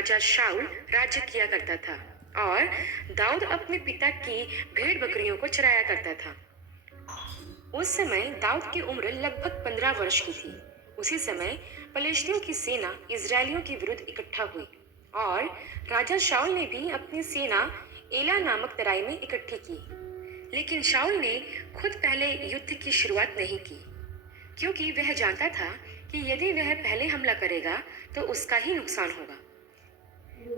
राजा शाऊल राज्य किया करता था और दाऊद अपने पिता की भेड़ बकरियों को चराया करता था। उस समय दाऊद की उम्र लगभग 15 वर्ष की थी। उसी समय पलिश्तियों की सेना इजरायलियों के विरुद्ध इकट्ठा हुई और राजा शाऊल ने भी अपनी सेना एला नामक तराई में इकट्ठी की। लेकिन शाऊल ने खुद पहले युद्ध की शुरुआत नहीं की, क्योंकि वह जानता था कि यदि वह पहले हमला करेगा तो उसका ही नुकसान होगा।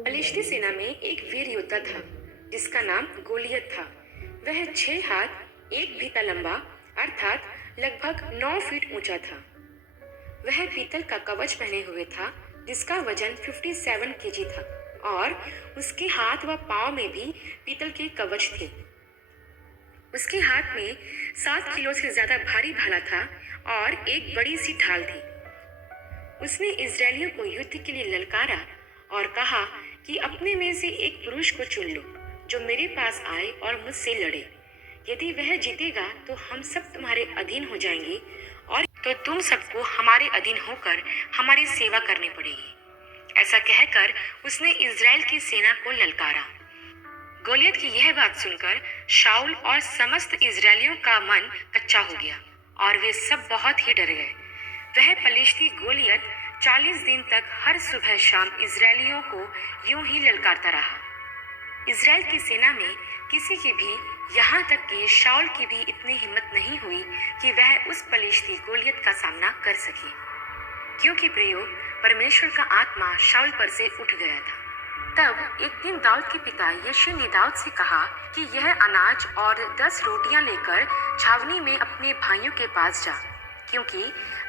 पलिश्ती सेना में एक वीर योद्धा था जिसका नाम गोलियत था। वह 6 हाथ 1 बीता लंबा अर्थात लगभग 9 फीट ऊंचा था। वह पीतल का कवच पहने हुए था जिसका वजन 57 केजी था और उसके हाथ व पांव में भी पीतल के कवच थे। उसके हाथ में 7 किलो से ज्यादा भारी भाला था और एक बड़ी सी ढाल थी। उसने इजरायलियों को युद्ध के लिए ललकारा और कहा कि अपने में से एक पुरुष को चुन लो जो मेरे पास आए और मुझसे लड़े। यदि वह जीतेगा तो हम सब तुम्हारे अधीन हो जाएंगे और तो तुम सबको हमारे अधीन होकर हमारी सेवा करनी पड़ेगी। ऐसा कहकर उसने इजराइल की सेना को ललकारा। गोलियत की यह बात सुनकर शाऊल और समस्त इजरायलियों का मन कच्चा हो गया और वे सब बहुत ही डर गए। वह पलिश्ती गोलियत 40 दिन तक हर सुबह शाम इजरायलियों को यूं ही ललकारता रहा। इजराइल की सेना में किसी की भी, यहाँ तक कि शाऊल की भी इतनी हिम्मत नहीं हुई कि वह उस पलिश्ती गोलियत का सामना कर सके, क्योंकि प्रियो परमेश्वर का आत्मा शाऊल पर से उठ गया था। तब एक दिन दाऊद के पिता यिशै ने दाऊद से कहा कि यह अनाज और 10 रोटियां लेकर छावनी में अपने भाइयों के पास जा, क्योंकि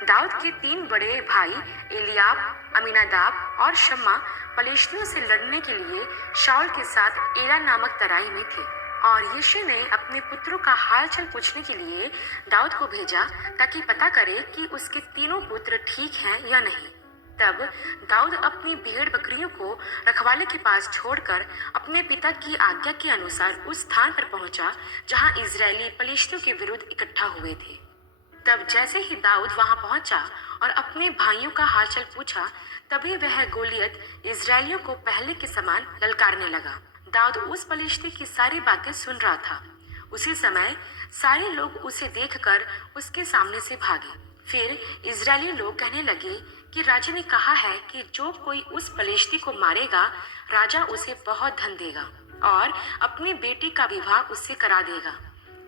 दाऊद के 3 बड़े भाई एलियाब, अमीनादाब और शम्मा पलिश्तियों से लड़ने के लिए शाऊल के साथ एला नामक तराई में थे। और यिशै ने अपने पुत्रों का हालचाल पूछने के लिए दाऊद को भेजा ताकि पता करे कि उसके तीनों पुत्र ठीक हैं या नहीं। तब दाऊद अपनी भेड़ बकरियों को रखवाले के पास छोड़कर अपने पिता की आज्ञा के अनुसार उस स्थान पर पहुंचा जहां इजरायली पलिश्तियों के विरुद्ध इकट्ठा हुए थे। तब जैसे ही दाऊद वहां पहुंचा और अपने भाइयों का हालचाल पूछा, तभी वह गोलियत इजरायलियों को पहले के समान ललकारने लगा। दाऊद उस पलिश्ती की सारी बातें सुन रहा था। उसी समय सारे लोग उसे देखकर उसके सामने से भागे। फिर इजरायली लोग कहने लगे कि राजा ने कहा है कि जो कोई उस पलिश्ती को मारेगा, राजा उसे बहुत धन देगा और अपनी बेटी का विवाह उससे करा देगा।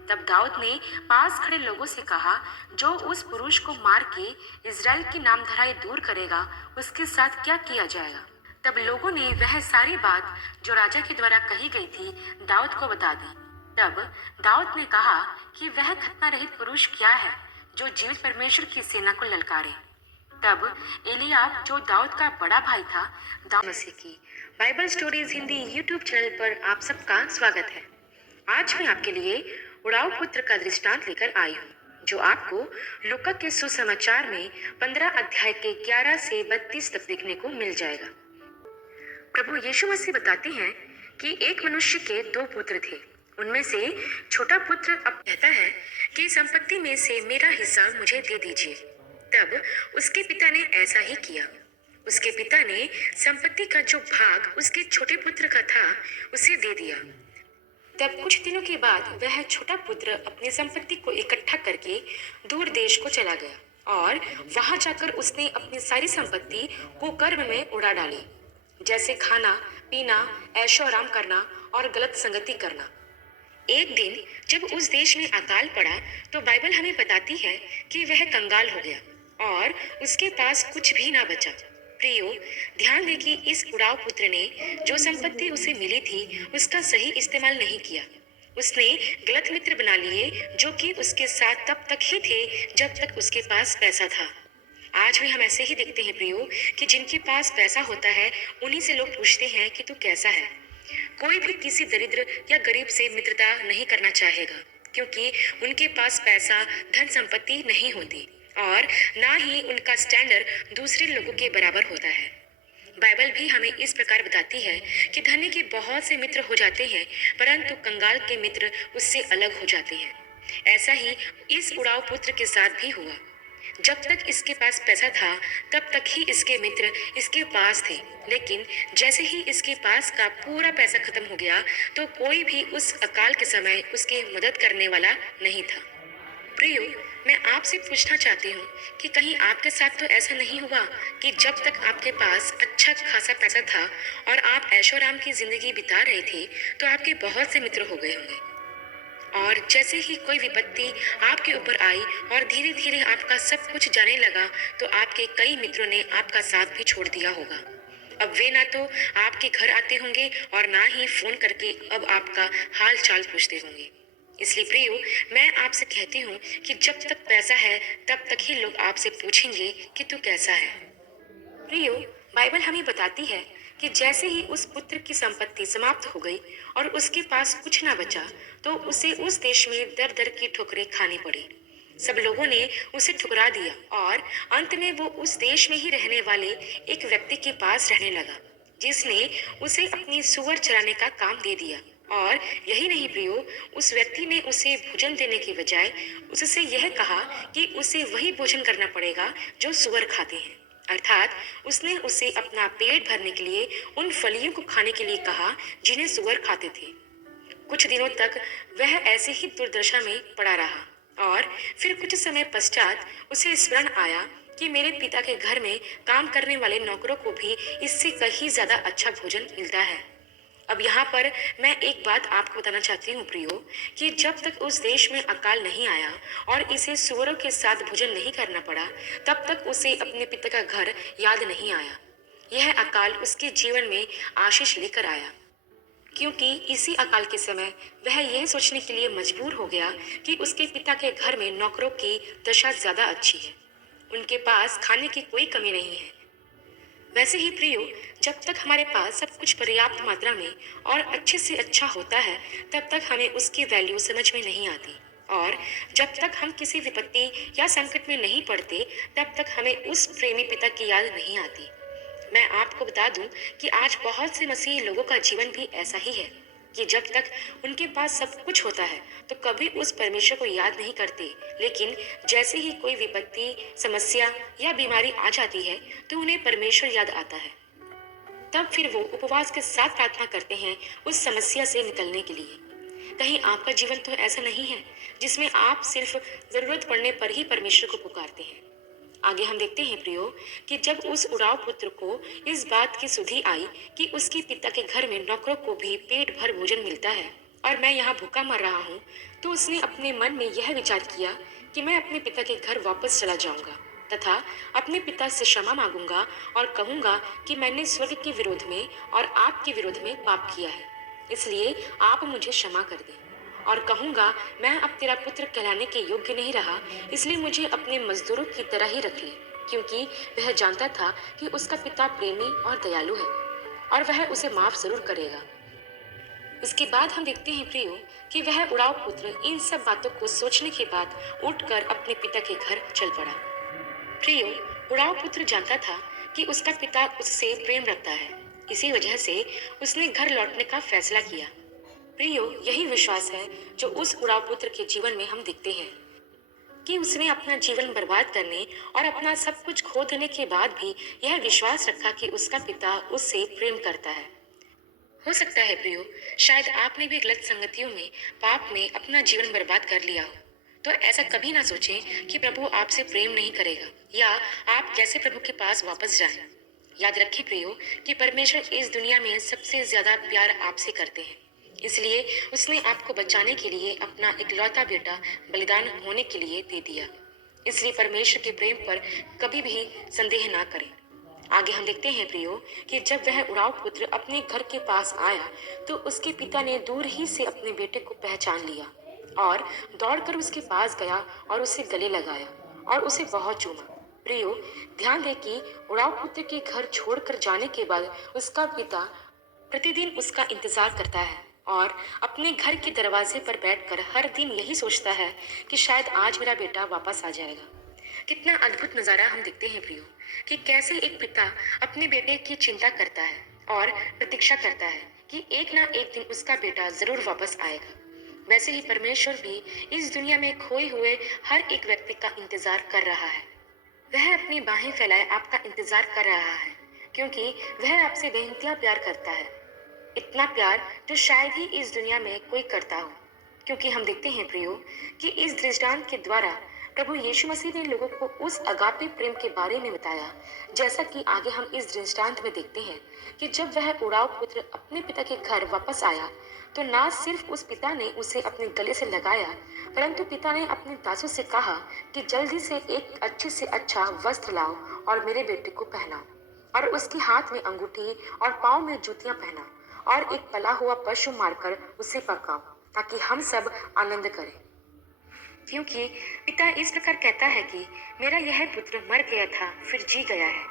तब दाऊद ने पास खड़े लोगों से कहा, जो उस पुरुष को मार के इजराइल की नामधराई दूर करेगा, उसके साथ क्या किया जाएगा। तब लोगों ने वह सारी बात जो राजा के द्वारा कही गई थी दाऊद को बता दी। तब दाऊद ने कहा कि वह खतना रहित पुरुष क्या है जो जीवित परमेश्वर की सेना को ललकारे। तब एलियाब जो दाऊद का बड़ा भाई था, दाऊद मसीह की Bible stories Hindi YouTube channel पर आप सबका स्वागत है। आज मैं आपके लिए उड़ाऊ पुत्र का दृष्टांत लेकर आई हूँ, जो आपको लूका के सुसमाचार में 15 अध्याय के 11 से 32 तक देखने को मिल जाएगा। प्रभु यीशु मसीह बताते हैं कि एक मनुष्य के 2 पुत्र थे। उनमें से छोटा पुत्र अब कहता है कि संपत्ति में से मेरा हिस्सा मुझे दे दीजिए। तब उसके पिता ने ऐसा ही किया। उसके पिता ने संपत्ति का जो भाग उसके छोटे पुत्र का था उसे दे दिया। तब कुछ दिनों के बाद वह छोटा पुत्र अपनी संपत्ति को इकट्ठा करके दूर देश को चला गया और वहां जाकर उसने अपनी सारी संपत्ति कुकर्म में उड़ा डाली, जैसे खाना पीना, ऐशो आराम करना और गलत संगति करना। एक दिन जब उस देश में अकाल पड़ा तो बाइबल हमें बताती है कि वह कंगाल हो गया और उसके पास कुछ भी ना बचा। प्रियो, ध्यान दें कि इस उड़ाऊ पुत्र ने जो संपत्ति उसे मिली थी उसका सही इस्तेमाल नहीं किया। उसने गलत मित्र बना लिए जो कि उसके साथ तब तक ही थे जब तक उसके पास पैसा था। आज भी हम ऐसे ही देखते हैं प्रियो कि जिनके पास पैसा होता है उन्हीं से लोग पूछते हैं कि तू कैसा है। कोई भी किसी दरिद्र या गरीब से मित्रता नहीं करना चाहेगा, क्योंकि उनके पास पैसा, धन संपत्ति नहीं होती और ना ही उनका स्टैंडर्ड दूसरे लोगों के बराबर होता है। बाइबल भी हमें इस प्रकार बताती है कि धनी के बहुत से मित्र हो जाते हैं, परंतु कंगाल के मित्र उससे अलग हो जाते हैं। ऐसा ही इस उड़ाऊ पुत्र के साथ भी हुआ। जब तक इसके पास पैसा था तब तक ही इसके मित्र इसके पास थे, लेकिन जैसे ही इसके पास का पूरा पैसा खत्म हो गया तो कोई भी उस अकाल के समय उसकी मदद करने वाला नहीं था। प्रियो, मैं आपसे पूछना चाहती हूँ कि कहीं आपके साथ तो ऐसा नहीं हुआ कि जब तक आपके पास अच्छा खासा पैसा था और आप ऐशो आराम की जिंदगी बिता रहे थे तो आपके बहुत से मित्र हो गए होंगे, और जैसे ही कोई विपत्ति आपके ऊपर आई और धीरे धीरे आपका सब कुछ जाने लगा तो आपके कई मित्रों ने आपका साथ भी छोड़ दिया होगा। अब वे ना तो आपके घर आते होंगे और ना ही फोन करके अब आपका हाल चाल पूछते होंगे। इसलिए प्रियो, मैं आपसे कहती हूँ कि जब तक पैसा है तब तक ही लोग आपसे पूछेंगे कि तू कैसा है। प्रियो, बाइबल हमें बताती है कि जैसे ही उस पुत्र की संपत्ति समाप्त हो गई और उसके पास कुछ ना बचा तो उसे उस देश में दर दर की ठोकरें खानी पड़ी। सब लोगों ने उसे ठुकरा दिया और अंत में वो उस देश में ही रहने वाले एक व्यक्ति के पास रहने लगा, जिसने उसे अपनी सुअर चराने का काम दे दिया। और यही नहीं प्रियो, उस व्यक्ति ने उसे भोजन देने के बजाय उससे यह कहा कि उसे वही भोजन करना पड़ेगा जो सुअर खाते हैं। अर्थात उसने उसे अपना पेट भरने के लिए उन फलियों को खाने के लिए कहा जिन्हें सुअर खाते थे। कुछ दिनों तक वह ऐसे ही दुर्दशा में पड़ा रहा और फिर कुछ समय पश्चात उसे स्मरण आया कि मेरे पिता के घर में काम करने वाले नौकरों को भी इससे कहीं ज्यादा अच्छा भोजन मिलता है। अब यहाँ पर मैं एक बात आपको बताना चाहती हूँ प्रियो, कि जब तक उस देश में अकाल नहीं आया और इसे सुअरों के साथ भोजन नहीं करना पड़ा, तब तक उसे अपने पिता का घर याद नहीं आया। यह अकाल उसके जीवन में आशीष लेकर आया, क्योंकि इसी अकाल के समय वह यह सोचने के लिए मजबूर हो गया कि उसके पिता के घर में नौकरों की दशा ज्यादा अच्छी है, उनके पास खाने की कोई कमी नहीं है। वैसे ही प्रियो, जब तक हमारे पास सब कुछ पर्याप्त मात्रा में और अच्छे से अच्छा होता है तब तक हमें उसकी वैल्यू समझ में नहीं आती, और जब तक हम किसी विपत्ति या संकट में नहीं पड़ते तब तक हमें उस प्रेमी पिता की याद नहीं आती। मैं आपको बता दूं कि आज बहुत से मसीही लोगों का जीवन भी ऐसा ही है कि जब तक उनके पास सब कुछ होता है तो कभी उस परमेश्वर को याद नहीं करते, लेकिन जैसे ही कोई विपत्ति, समस्या या बीमारी आ जाती है तो उन्हें परमेश्वर याद आता है। तब फिर वो उपवास के साथ प्रार्थना करते हैं उस समस्या से निकलने के लिए। कहीं आपका जीवन तो ऐसा नहीं है जिसमें आप सिर्फ जरूरत पड़ने पर ही परमेश्वर को पुकारते हैं। आगे हम देखते हैं प्रियो कि जब उस उड़ाव पुत्र को इस बात की सुधि आई कि उसके पिता के घर में नौकरों को भी पेट भर भोजन मिलता है और मैं यहाँ भूखा मर रहा हूँ, तो उसने अपने मन में यह विचार किया कि मैं अपने पिता के घर वापस चला जाऊंगा तथा अपने पिता से क्षमा मांगूंगा और कहूंगा कि मैंने स्वर्ग के विरोध में और आपके विरोध में पाप किया है, इसलिए आप मुझे क्षमा कर दें। और कहूंगा, मैं अब तेरा पुत्र कहलाने के योग्य नहीं रहा, इसलिए मुझे अपने मजदूरों की तरह ही रख ले, क्योंकि वह जानता था कि उसका पिता प्रेमी और दयालु है और वह उसे माफ जरूर करेगा। इसके बाद हम देखते हैं प्रियो कि वह उड़ाव पुत्र इन सब बातों को सोचने के बाद उठकर अपने पिता के घर चल पड़ा। प्रियो, उड़ाव पुत्र जानता था कि उसका पिता उससे प्रेम रखता है, इसी वजह से उसने घर लौटने का फैसला किया। प्रियो, यही विश्वास है जो उस उड़ाव पुत्र के जीवन में हम देखते हैं कि उसने अपना जीवन बर्बाद करने और अपना सब कुछ खो देने के बाद भी यह विश्वास रखा कि उसका पिता उससे प्रेम करता है। हो सकता है प्रियो, शायद आपने भी गलत संगतियों में, पाप में अपना जीवन बर्बाद कर लिया हो, तो ऐसा कभी ना सोचें कि प्रभु आपसे प्रेम नहीं करेगा या आप कैसे प्रभु के पास वापस जाएं। याद रखिए प्रियो कि परमेश्वर इस दुनिया में सबसे ज्यादा प्यार आपसे करते हैं, इसलिए उसने आपको बचाने के लिए अपना इकलौता बेटा बलिदान होने के लिए दे दिया। इसलिए परमेश्वर के प्रेम पर कभी भी संदेह ना करें। आगे हम देखते हैं प्रियो कि जब वह उड़ाव पुत्र अपने घर के पास आया तो उसके पिता ने दूर ही से अपने बेटे को पहचान लिया और दौड़कर उसके पास गया और उसे गले लगाया और उसे बहुत चूमा। प्रियो, ध्यान दें कि उड़ाव पुत्र के घर छोड़कर जाने के बाद उसका पिता प्रतिदिन उसका इंतजार करता है और अपने घर के दरवाजे पर बैठकर हर दिन यही सोचता है कि शायद आज मेरा बेटा वापस आ जाएगा। कितना अद्भुत नजारा हम देखते हैं प्रियो कि कैसे एक पिता अपने बेटे की चिंता करता है और प्रतीक्षा करता है कि एक ना एक दिन उसका बेटा जरूर वापस आएगा। वैसे ही परमेश्वर भी इस दुनिया में खोए हुए हर एक व्यक्ति का इंतजार कर रहा है। वह अपनी बाहें फैलाए आपका इंतजार कर रहा है, क्योंकि वह आपसे बेइंतहा प्यार करता है। इतना प्यार जो शायद ही इस दुनिया में कोई करता हो। क्योंकि हम देखते हैं प्रियो कि इस दृष्टांत के द्वारा प्रभु यीशु मसीह ने लोगों को उस अगापे प्रेम के बारे में बताया, जैसा कि आगे हम इस दृष्टांत में देखते हैं कि जब वह उड़ाऊ पुत्र अपने पिता के घर वापस आया, तो ना सिर्फ उस पिता ने उसे अपने गले से लगाया, परंतु पिता ने अपने दासों से कहा कि जल्दी से एक अच्छे से अच्छा वस्त्र लाओ और मेरे बेटे को पहनाओ, और उसके हाथ में अंगूठी और पाँव में जूतियां पहना, और एक पला हुआ पशु मारकर उसे पकाओ, ताकि हम सब आनंद करें। क्योंकि पिता इस प्रकार कहता है कि मेरा यह पुत्र मर गया था फिर जी गया है,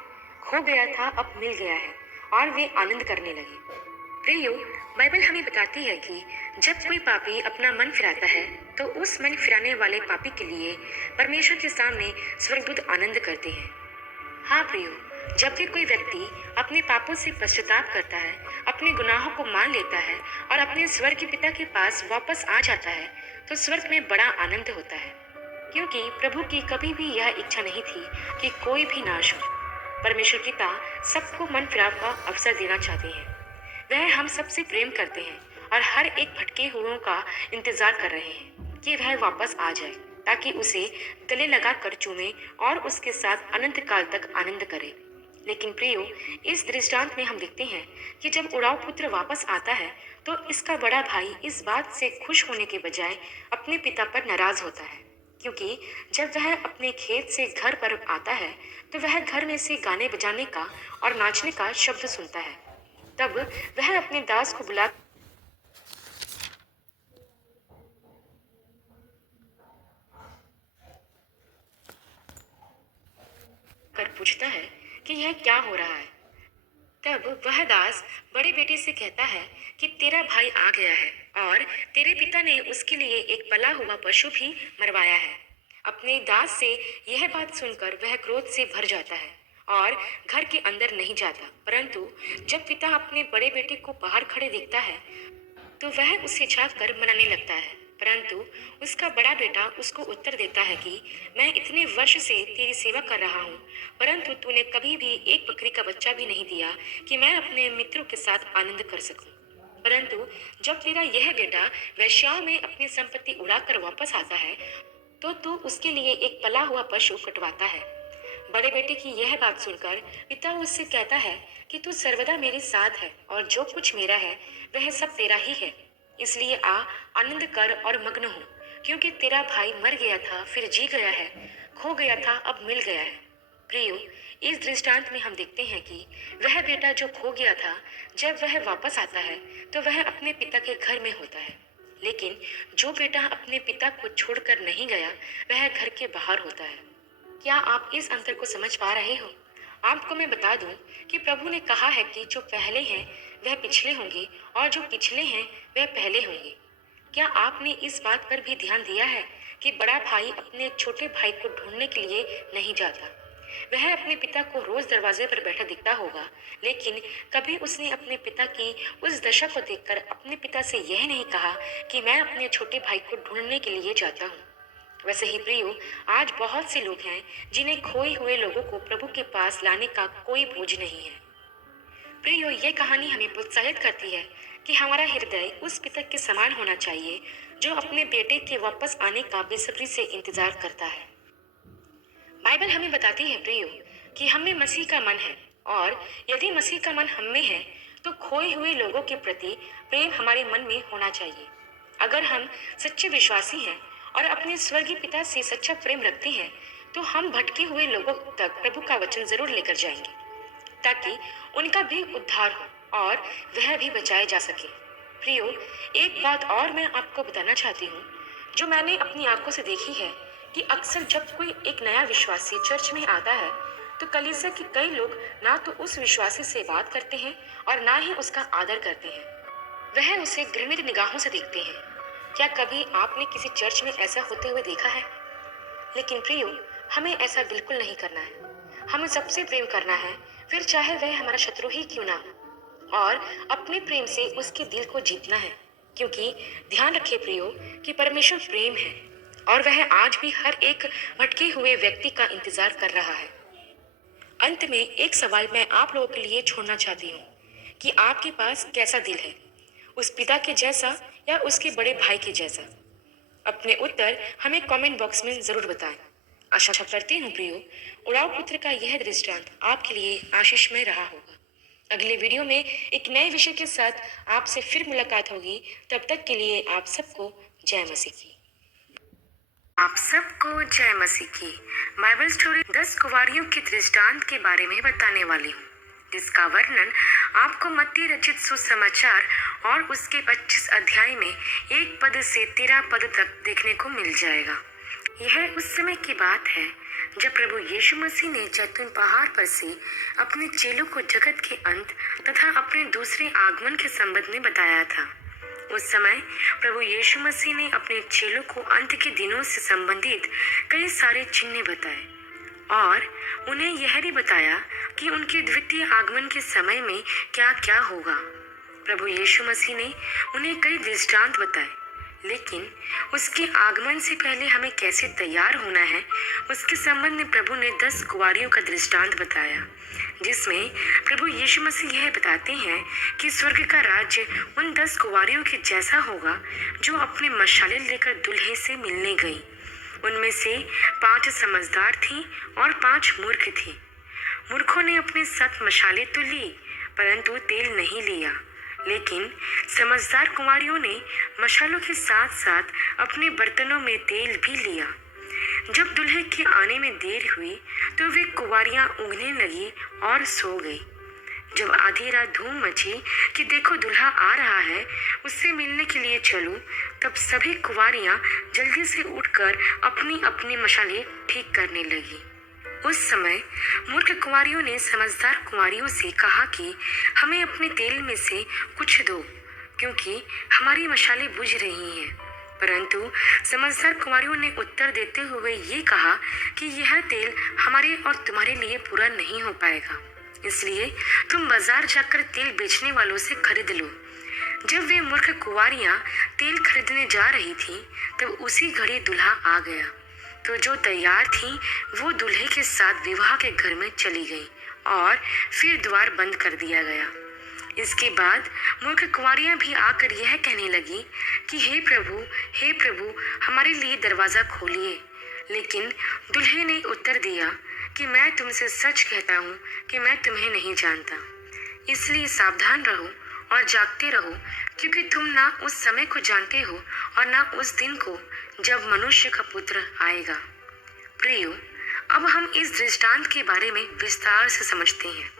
खो गया था अब मिल गया है, और वे आनंद करने लगे। प्रियो, बाइबल हमें बताती है कि जब कोई पापी अपना मन फिराता है, तो उस मन फिराने वाले पापी के लिए परमेश्वर के सामने स्वर्गदूत आनंद करते हैं। हाँ प्रियो, जब भी कोई व्यक्ति अपने पापों से पश्चाताप करता है, अपने गुनाहों को मान लेता है और अपने स्वर्ग के पिता के पास वापस आ जाता है, तो स्वर्ग में बड़ा आनंद होता है। क्योंकि प्रभु की कभी भी यह इच्छा नहीं थी कि कोई भी नाश हो। परमेश्वर पिता सबको मन फिराव का अवसर देना चाहते हैं। वह हम सबसे प्रेम करते हैं और हर एक भटके हुओं का इंतजार कर रहे हैं कि वह वापस आ जाए, ताकि उसे गले लगा कर चूमे और उसके साथ अनंत काल तक आनंद करे। लेकिन प्रियो, इस दृष्टांत में हम देखते हैं कि जब उड़ाऊ पुत्र वापस आता है, तो इसका बड़ा भाई इस बात से खुश होने के बजाय अपने पिता पर नाराज होता है। क्योंकि जब वह अपने खेत से घर पर आता है, तो वह घर में से गाने बजाने का और नाचने का शब्द सुनता है। तब वह अपने दास को बुला कर पूछता है कि यह क्या हो रहा है। तब वह दास बड़े बेटे से कहता है कि तेरा भाई आ गया है, और तेरे पिता ने उसके लिए एक पला हुआ पशु भी मरवाया है। अपने दास से यह बात सुनकर वह क्रोध से भर जाता है और घर के अंदर नहीं जाता, परंतु जब पिता अपने बड़े बेटे को बाहर खड़े देखता है, तो वह उसे झांककर मनाने लगता है। परंतु उसका बड़ा बेटा उसको उत्तर देता है कि मैं इतने वर्ष से तेरी सेवा कर रहा हूँ, परंतु तूने कभी भी एक बकरी का बच्चा भी नहीं दिया कि मैं अपने मित्रों के साथ आनंद कर सकूं। परंतु जब तेरा यह बेटा वेश्याओं में अपनी संपत्ति उड़ाकर वापस आता है, तो तू उसके लिए एक पला हुआ पशु कटवाता है। बड़े बेटे की यह बात सुनकर पिता उससे कहता है कि तू सर्वदा मेरे साथ है, और जो कुछ मेरा है वह सब तेरा ही है। इसलिए आ, आनंद कर और मग्न हो, क्योंकि तेरा भाई मर गया था फिर जी गया है, खो गया था अब मिल गया है। प्रियो, इस दृष्टांत में हम देखते हैं कि वह बेटा जो खो गया था, जब वह वापस आता है, तो वह अपने पिता के घर में होता है। लेकिन जो बेटा अपने पिता को छोड़कर नहीं गया, वह घर के बाहर होता है। क्या आप इस अंतर को समझ पा रहे हो? आपको मैं बता दूं कि प्रभु ने कहा है कि जो पहले हैं वह पिछले होंगे, और जो पिछले हैं वह पहले होंगे। क्या आपने इस बात पर भी ध्यान दिया है कि बड़ा भाई अपने छोटे भाई को ढूंढने के लिए नहीं जाता? वह अपने पिता को रोज दरवाजे पर बैठा दिखता होगा, लेकिन कभी उसने अपने पिता की उस दशा को देखकर अपने पिता से यह नहीं कहा कि मैं अपने छोटे भाई को ढूंढने के लिए जाता हूँ। वैसे ही प्रियो, आज बहुत से लोग हैं जिन्हें खोए हुए लोगों को प्रभु के पास लाने का कोई बोझ नहीं है। प्रियो, ये कहानी हमें प्रोत्साहित करती है कि हमारा हृदय उस पिता के समान होना चाहिए जो अपने बेटे के वापस आने का बेसब्री से इंतजार करता है। बाइबल हमें बताती है प्रियो कि हम में मसीह का मन है, और यदि मसीह का मन हम में है, तो खोए हुए लोगों के प्रति प्रेम हमारे मन में होना चाहिए। अगर हम सच्चे विश्वासी हैं और अपने स्वर्गीय पिता से सच्चा प्रेम रखते हैं, तो हम भटके हुए लोगों तक प्रभु का वचन जरूर लेकर जाएंगे, ताकि उनका भी उद्धार हो और वह भी बचाए जा सके। प्रियो, एक बात और मैं आपको बताना चाहती हूँ, जो मैंने अपनी आंखों से देखी है, कि अक्सर जब कोई एक नया विश्वासी चर्च में आता है, तो कलीसिया के कई लोग ना तो उस विश्वासी से बात करते हैं और ना ही उसका आदर करते हैं। वह उसे घृणित निगाहों से देखते हैं। क्या कभी आपने किसी चर्च में ऐसा होते हुए देखा है? लेकिन प्रियो, हमें ऐसा बिल्कुल नहीं करना है। हमें सबसे प्रेम करना है, फिर चाहे वह हमारा शत्रु ही क्यों ना हो, और अपने प्रेम से उसके दिल को जीतना है। क्योंकि ध्यान रखिए प्रियो कि परमेश्वर प्रेम है, और वह आज भी हर एक भटके हुए व्यक्ति का इंतजार कर रहा है। अंत में एक सवाल मैं आप लोगों के लिए छोड़ना चाहती हूँ कि आपके पास कैसा दिल है, उस पिता के जैसा या उसके बड़े भाई के जैसा? अपने उत्तर हमें कमेंट बॉक्स में जरूर बताएं। आशा करती हूँ प्रियो, उड़ाव पुत्र का यह दृष्टांत आपके लिए आशीषमय रहा होगा। अगले वीडियो में एक नए विषय के साथ आपसे फिर मुलाकात होगी। तब तक के लिए आप सबको जय मसीह की। आप सबको जय मसीह की। बाइबल स्टोरी 10 कुंवारियों के दृष्टांत के बारे में बताने वाली हूँ, जिसका वर्णन आपको मत्ती रचित सुसमाचार और उसके 25 अध्याय में 1 पद से 13 पद तक देखने को मिल जाएगा। यह उस समय की बात है जब प्रभु यीशु मसीह ने जैतून पहाड़ पर से अपने चेलों को जगत के अंत तथा अपने दूसरे आगमन के संबंध में बताया था। उस समय प्रभु यीशु मसीह ने अपने चेलों को अंत के दिनों से संबंधित कई सारे चिन्ह बताए और उन्हें यह भी बताया कि उनके द्वितीय आगमन के समय में क्या क्या होगा। प्रभु यीशु मसीह ने उन्हें कई दृष्टांत बताए, लेकिन उसके आगमन से पहले हमें कैसे तैयार होना है उसके संबंध में प्रभु ने 10 कुंवारियों का दृष्टांत बताया, जिसमें प्रभु यीशु मसीह यह बताते हैं कि स्वर्ग का राज्य उन 10 कुंवारियों के जैसा होगा जो अपने मशाले लेकर दूल्हे से मिलने गई। उनमें से 5 समझदार थीं और 5 मूर्ख थीं। मूर्खों ने अपने साथ मशाले तो ली, परंतु तेल नहीं लिया, लेकिन समझदार कुंवारियों ने मशालों के साथ साथ अपने बर्तनों में तेल भी लिया। जब दूल्हे के आने में देर हुई तो वे कुंवारियां ऊँघने लगी और सो गई। जब आधी रात धूम मची कि देखो दूल्हा आ रहा है, उससे मिलने के लिए चलो, तब सभी कुंवारियां जल्दी से उठकर अपनी अपनी मशालें ठीक करने लगी। उस समय मूर्ख कुंवारियों ने समझदार कुंवारियों से कहा कि हमें अपने तेल में से कुछ दो, क्योंकि हमारी मशालें बुझ रही हैं। परंतु समझदार कुंवारियों ने उत्तर देते हुए ये कहा कि यह तेल हमारे और तुम्हारे लिए पूरा नहीं हो पाएगा, इसलिए तुम बाजार जाकर तेल बेचने वालों से खरीद लो। जब वे मूर्ख कुंवारियां तेल खरीदने जा रही थीं, तब उसी घड़ी दूल्हा आ गया। तो जो तैयार थीं वो दूल्हे के साथ विवाह के घर में चली गई और फिर द्वार बंद कर दिया गया। इसके बाद मूर्ख कुंवारियां भी आकर यह कहने लगी कि हे प्रभु, हमारे लिए दरवाज़ा खोलिए। लेकिन दूल्हे ने उत्तर दिया कि मैं तुमसे सच कहता हूँ कि मैं तुम्हें नहीं जानता। इसलिए सावधान रहो और जागते रहो, क्योंकि तुम ना उस समय को जानते हो और ना उस दिन को जब मनुष्य का पुत्र आएगा। प्रियो, अब हम इस दृष्टांत के बारे में विस्तार से समझते हैं।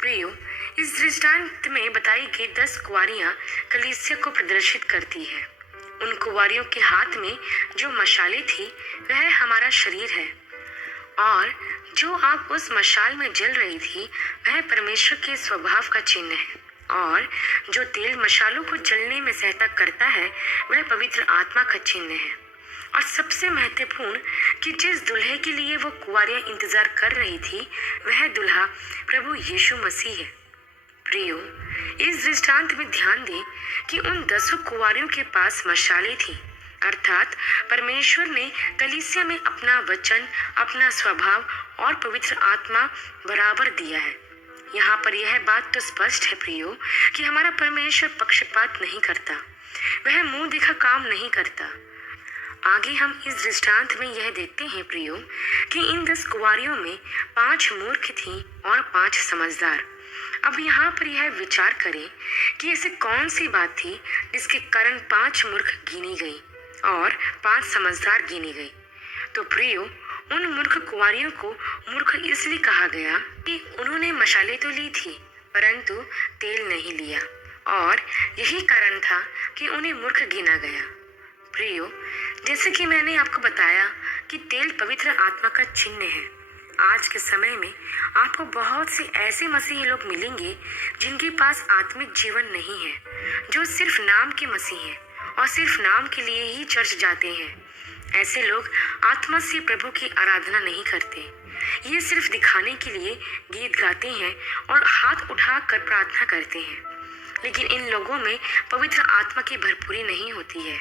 प्रियो, इस दृष्टांत में बताई गई 10 कुंवारियां कलीसिया को प्रदर्शित करती है। उन कुंवारियों के हाथ में जो मशालें थी वह हमारा शरीर है, और जो आग उस मशाल में जल रही थी वह परमेश्वर के स्वभाव का चिन्ह है, और जो तेल मशालों को जलने में सहायता करता है वह पवित्र आत्मा का चिन्ह है। और सबसे महत्वपूर्ण कि जिस दूल्हे के लिए वो कुंवारियां इंतजार कर रही थी वह दूल्हा प्रभु यीशु मसीह है। प्रियो, इस दृष्टांत में ध्यान दें कि उन 10 कुंवारियों के पास मशालें थी, अर्थात परमेश्वर ने कलीसिया में अपना वचन, अपना स्वभाव और पवित्र आत्मा बराबर दिया है। यहाँ पर यह बात तो स्पष्ट है प्रियो कि हमारा परमेश्वर पक्षपात नहीं करता, वह मुंह दिखा काम नहीं करता। आगे हम इस दृष्टांत में यह देखते हैं प्रियो कि इन 10 कुंवारियों में 5 मूर्ख थीं और 5 समझदार। अब यहाँ पर यह विचार करें कि ऐसी कौन सी बात थी जिसके कारण 5 मूर्ख गिनी गई और 5 समझदार गिनी गई। तो प्रियो, उन मूर्ख कुंवारियों को मूर्ख इसलिए कहा गया कि उन्होंने मशालें तो ली थी परंतु तेल नहीं लिया, और यही कारण था कि उन्हें मूर्ख गिना गया। प्रियो, जैसे कि मैंने आपको बताया कि तेल पवित्र आत्मा का चिन्ह है। आज के समय में आपको बहुत से ऐसे मसीही लोग मिलेंगे जिनके पास आत्मिक जीवन नहीं है, जो सिर्फ नाम के मसीह हैं और सिर्फ नाम के लिए ही चर्च जाते हैं। ऐसे लोग आत्मा से प्रभु की आराधना नहीं करते, ये सिर्फ दिखाने के लिए गीत गाते हैं और हाथ उठा कर प्रार्थना करते हैं, लेकिन इन लोगों में पवित्र आत्मा की भरपूरी नहीं होती है।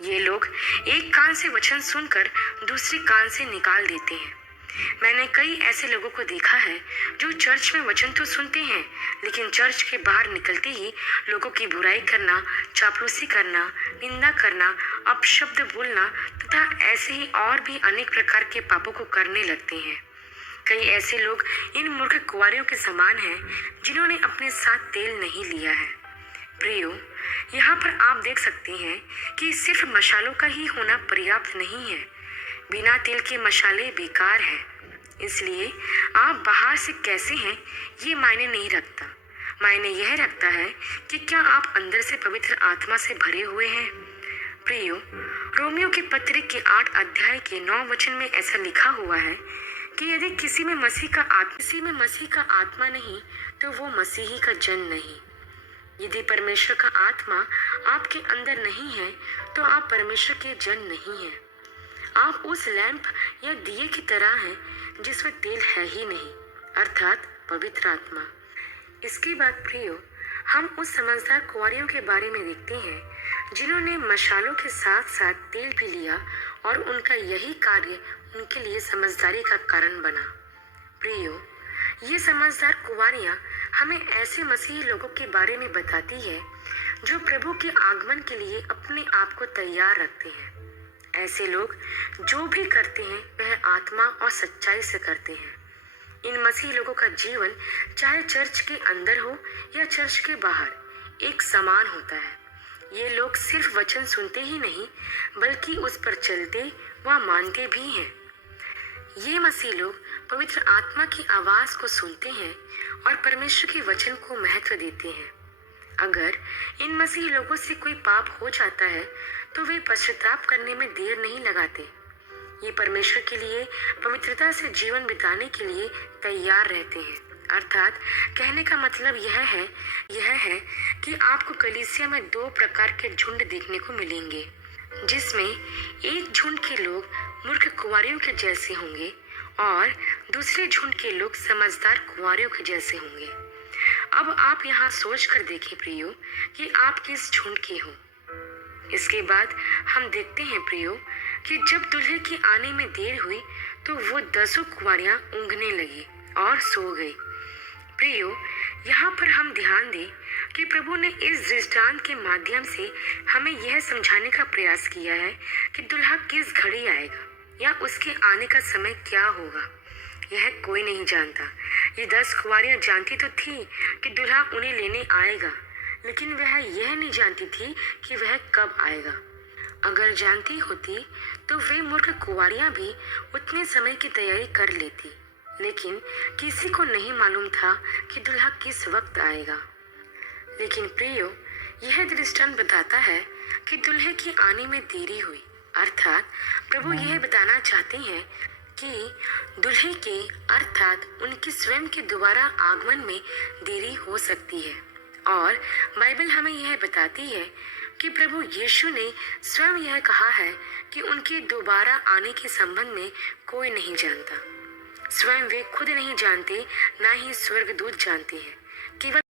ये लोग एक कान से वचन सुनकर दूसरे कान से निकाल देते हैं। मैंने कई ऐसे लोगों को देखा है जो चर्च में वचन तो सुनते हैं, लेकिन चर्च के बाहर निकलते ही लोगों की बुराई करना, चापलूसी करना, निंदा करना, अपशब्द बोलना तथा ऐसे ही और भी अनेक प्रकार के पापों को करने लगते हैं। कई ऐसे लोग इन मूर्ख कुंवारियों के समान हैं जिन्होंने अपने साथ तेल नहीं लिया है। प्रियो, यहाँ पर आप देख सकते हैं कि सिर्फ मशालों का ही होना पर्याप्त नहीं है। बिना तेल के मशाले बेकार हैं। इसलिए आप बाहर से कैसे हैं ये मायने नहीं रखता। मायने यह रखता है कि क्या आप अंदर से पवित्र आत्मा से भरे हुए हैं। प्रियो, रोमियो के पत्र के 8 अध्याय के 9 वचन में ऐसा लिखा हुआ है कि यदि किसी में मसीह का आत्मा नहीं तो वो मसीही का जन नहीं। यदि परमेश्वर का आत्मा आपके अंदर नहीं है तो आप परमेश्वर के जन नहीं हैं। आप उस लैंप या दिए की तरह हैं जिसमें तेल है ही नहीं, अर्थात पवित्र आत्मा। इसके बाद प्रियो, हम उस समझदार कुंवारियों के बारे में देखते हैं जिन्होंने मशालों के साथ साथ तेल भी लिया और उनका यही कार्य उनके लिए समझदारी का कारण बना। प्रियो, ये समझदार कुंवारियां हमें ऐसे मसीही लोगों के बारे में बताती है जो प्रभु के आगमन के लिए अपने आप को तैयार रखते हैं। ऐसे लोग जो भी करते हैं वह आत्मा और सच्चाई से करते हैं। इन मसीही लोगों का जीवन चाहे चर्च के अंदर हो या चर्च के बाहर एक समान होता है। ये लोग सिर्फ वचन सुनते ही नहीं बल्कि उस पर चलते व मानते भी हैं। ये मसीह लोग पवित्र आत्मा की आवाज को सुनते हैं और परमेश्वर के वचन को महत्व देते हैं। अगर इन मसीही लोगों से कोई पाप हो जाता है तो वे पश्चाताप करने में देर नहीं लगाते। ये परमेश्वर के लिए पवित्रता से जीवन बिताने के लिए तैयार रहते हैं। अर्थात कहने का मतलब यह है कि आपको कलीसिया में 2 प्रकार के झुंड देखने को मिलेंगे, जिसमें एक झुंड के लोग मूर्ख कुंवारियों के जैसे होंगे और दूसरे झुंड के लोग समझदार कुंवारियों के जैसे होंगे। अब आप यहाँ सोच कर देखें प्रियो कि आप किस झुंड के हो। इसके बाद हम देखते हैं प्रियो कि जब दूल्हे के आने में देर हुई तो वो 10 कुंवारियां ऊँघने लगी और सो गई। प्रियो, यहाँ पर हम ध्यान दें कि प्रभु ने इस दृष्टांत के माध्यम से हमें यह समझाने का प्रयास किया है कि दुल्हा किस घड़ी आएगा या उसके आने का समय क्या होगा, यह कोई नहीं जानता। ये 10 कुंवारियां जानती तो थी कि दुल्हा उन्हें लेने आएगा, लेकिन वह यह नहीं जानती थी कि वह कब आएगा। अगर जानती होती तो वे मूर्ख कुंवारियां भी उतने समय की तैयारी कर लेती, लेकिन किसी को नहीं मालूम था कि दुल्हा किस वक्त आएगा। लेकिन प्रियो, यह दृष्टांत बताता है कि दुल्हे के आने में देरी हुई, अर्थात प्रभु यह बताना चाहते हैं कि दुल्हे के अर्थात उनके स्वयं के दोबारा आगमन में देरी हो सकती है। और बाइबल हमें यह बताती है कि प्रभु यीशु ने स्वयं यह कहा है कि उनके दोबारा आने के संबंध में कोई नहीं जानता। स्वयं वे खुद नहीं जानते, ना ही स्वर्गदूत जानते हैं, केवल